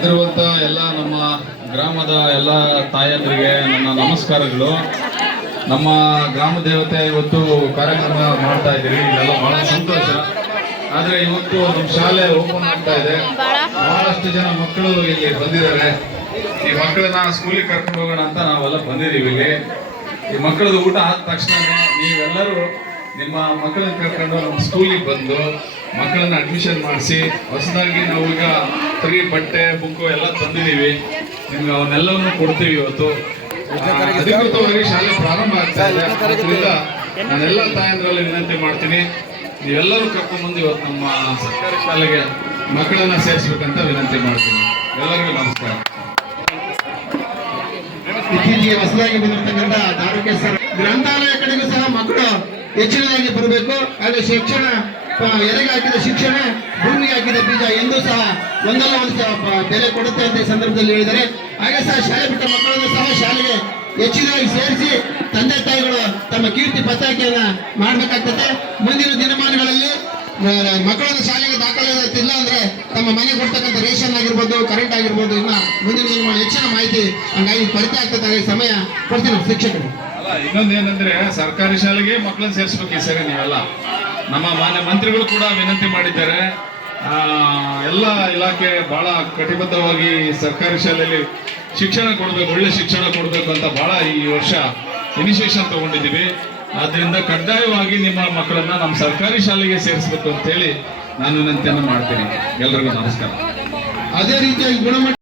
ಬಂದಿರುವಂತ ಎಲ್ಲ ನಮ್ಮ ಗ್ರಾಮದ ಎಲ್ಲ ತಾಯಂದರಿಗೆ ನನ್ನ ನಮಸ್ಕಾರಗಳು. ನಮ್ಮ ಗ್ರಾಮ ದೇವತೆ ಇವತ್ತು ಕಾರ್ಯಕ್ರಮ ಮಾಡ್ತಾ ಇದ್ದೀರಿ, ಇದೆಲ್ಲ ಬಹಳ ಸಂತೋಷ. ಆದ್ರೆ ಇವತ್ತು ನಮ್ಮ ಶಾಲೆ ಓಪನ್ ಆಗ್ತಾ ಇದೆ. ಬಹಳಷ್ಟು ಜನ ಮಕ್ಕಳು ಇಲ್ಲಿ ಬಂದಿದ್ದಾರೆ. ಈ ಮಕ್ಕಳನ್ನ ಸ್ಕೂಲಿಗೆ ಕರ್ಕೊಂಡು ಹೋಗೋಣ ಅಂತ ನಾವೆಲ್ಲ ಬಂದಿದ್ದೀವಿ ಇಲ್ಲಿ. ಈ ಮಕ್ಕಳದ ಊಟ ಆದ ತಕ್ಷಣ ನೀವೆಲ್ಲರೂ ನಿಮ್ಮ ಮಕ್ಕಳನ್ನ ಕರ್ಕೊಂಡು ನಮ್ಮ ಸ್ಕೂಲಿಗೆ ಬಂದು ಮಕ್ಕಳನ್ನ ಅಡ್ಮಿಷನ್ ಮಾಡಿಸಿ, ಹೊಸದಾಗಿ ನಾವು ಈಗ ಫ್ರೀ ಬಟ್ಟೆ ಬುಕ್ಕು ಎಲ್ಲ ತಂದಿದ್ದೀವಿ. ನಿಮ್ಗೆ ಅವನ್ನೆಲ್ಲವನ್ನು ಕೊಡ್ತೀವಿ. ಇವತ್ತು ಅಧಿಕೃತವಾಗಿ ಶಾಲೆ ಪ್ರಾರಂಭ ಆಗ್ತಾ ಇದೆ. ಅದರಿಂದ ನಾನೆಲ್ಲ ತಾಯಂದ್ರಲ್ಲಿ ವಿನಂತಿ ಮಾಡ್ತೀನಿ, ನೀವೆಲ್ಲರೂ ಕರ್ಕೊಂಡ್ಬಂದು ಇವತ್ತು ನಮ್ಮ ಸರ್ಕಾರಿ ಶಾಲೆಗೆ ಮಕ್ಕಳನ್ನ ಸೇರಿಸ್ಬೇಕಂತ ವಿನಂತಿ ಮಾಡ್ತೀನಿ. ಎಲ್ಲರಿಗೂ ನಮಸ್ಕಾರ. ಇತ್ತೀಚೆಗೆ ಹೊಸದಾಗಿ ಬಂದಿರತಕ್ಕಂಥ ಧಾರವಾಡ ಗ್ರಂಥಾಲಯ ಕಡೆಗೂ ಸಹ ಮಕ್ಕಳು ಹೆಚ್ಚಿನದಾಗಿ ಬರಬೇಕು. ಹಾಗೆ ಶಿಕ್ಷಣ, ಎಲೆಗೆ ಹಾಕಿದ ಶಿಕ್ಷಣ ಭೂಮಿಗೆ ಹಾಕಿದ ಬೀಜ ಎಂದೂ ಸಹ ಒಂದಲ್ಲ ಒಂದು ಬೆಲೆ ಕೊಡುತ್ತೆ ಅಂತ ಈ ಸಂದರ್ಭದಲ್ಲಿ ಹೇಳಿದ್ದಾರೆ. ಹಾಗೆ ಸಹ ಶಾಲೆ ಬಿಟ್ಟ ಮಕ್ಕಳನ್ನು ಸಹ ಶಾಲೆಗೆ ಹೆಚ್ಚಿನದಾಗಿ ಸೇರಿಸಿ ತಂದೆ ತಾಯಿಗಳು ತಮ್ಮ ಕೀರ್ತಿ ಪತಾಕೆಯನ್ನ ಮಾಡಬೇಕಾಗ್ತದೆ. ಮುಂದಿನ ದಿನಮಾನಗಳಲ್ಲಿ ಮಕ್ಕಳನ್ನು ಶಾಲೆಗೆ ದಾಖಲಾತಿಲ್ಲ ಅಂದ್ರೆ ತಮ್ಮ ಮನೆಗೆ ಕೊಡ್ತಕ್ಕಂಥ ರೇಷನ್ ಆಗಿರ್ಬೋದು, ಕರೆಂಟ್ ಆಗಿರ್ಬೋದು, ಇನ್ನ ಮುಂದಿನ ದಿನಮಾನ ಹೆಚ್ಚಿನ ಮಾಹಿತಿ ಹಂಗಾಗಿ ಕೊರತೆ ಆಗ್ತದೆ. ಹಾಗೆ ಸಮಯ ಕೊಡ್ತೀನಿ ಶಿಕ್ಷಕರು. ಅಲ್ಲ, ಇನ್ನೊಂದೇನಂದ್ರೆ ಸರ್ಕಾರಿ ಶಾಲೆಗೆ ಮಕ್ಕಳನ್ನ ಸೇರಿಸ್ಬೇಕು ಈ ಸರಿ. ನೀವೆಲ್ಲ ನಮ್ಮ ಮಾನ್ಯ ಮಂತ್ರಿಗಳು ಕೂಡ ವಿನಂತಿ ಮಾಡಿದ್ದಾರೆ. ಎಲ್ಲ ಇಲಾಖೆ ಬಹಳ ಕಟಿಬದ್ಧವಾಗಿ ಸರ್ಕಾರಿ ಶಾಲೆಯಲ್ಲಿ ಶಿಕ್ಷಣ ಕೊಡಬೇಕು, ಒಳ್ಳೆ ಶಿಕ್ಷಣ ಕೊಡಬೇಕು ಅಂತ ಬಹಳ ಈ ವರ್ಷ ಇನಿಷಿಯೇಷನ್ ತಗೊಂಡಿದ್ದೀವಿ. ಆದ್ರಿಂದ ಕಡ್ಡಾಯವಾಗಿ ನಿಮ್ಮ ಮಕ್ಕಳನ್ನ ನಮ್ಮ ಸರ್ಕಾರಿ ಶಾಲೆಗೆ ಸೇರಿಸಬೇಕು ಅಂತ ಹೇಳಿ ನಾನು ವಿನಂತಿಯನ್ನು ಮಾಡ್ತೀನಿ. ಎಲ್ರಿಗೂ ನಮಸ್ಕಾರ. ಅದೇ ರೀತಿಯಾಗಿ ಗುಣಮಟ್ಟ